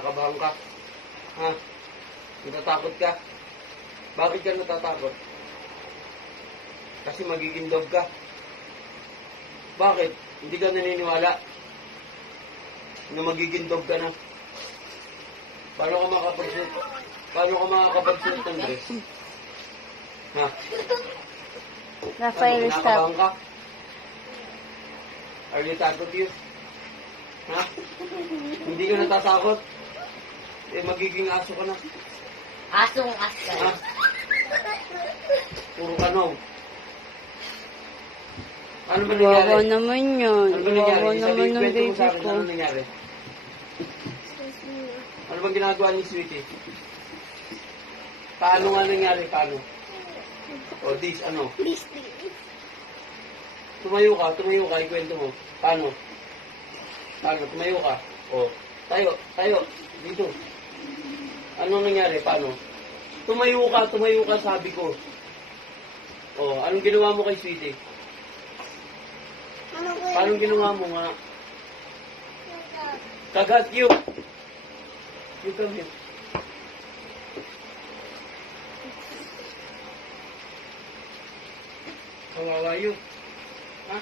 Kinakabahan ka? Ha? Natatakot ka? Bakit ka natatakot? Kasi magiging dog ka. Bakit? Hindi ka naniniwala na magiging dog ka na. Paano ka makakapagsuot ng dress? Ha? Rafael, stop. Kinakabahan ka? Are you takot you? Ha? Hindi ka natatakot? Eh, magiging aso ka na. Asong askal. Ha? Puro kanong. Ano ba nangyari? Wawa naman yun. Ano ba nangyari? Wawa naman Sabihin, ng kwento mo baby sa akin, ko. ano nangyari? Ano bang ginagawa ni Sweetie? Paano nga nangyari? Paano? O, this, ano? Tumayo ka, ikwento mo. Paano? Paano? Tumayo ka. O, tayo, dito. Ano nangyari? Paano? Tumayo ka, sabi ko. O, anong ginawa mo kay Sweetie? Paano ginawa mo nga? Kagat you. You come here. Kawawa you. Ha?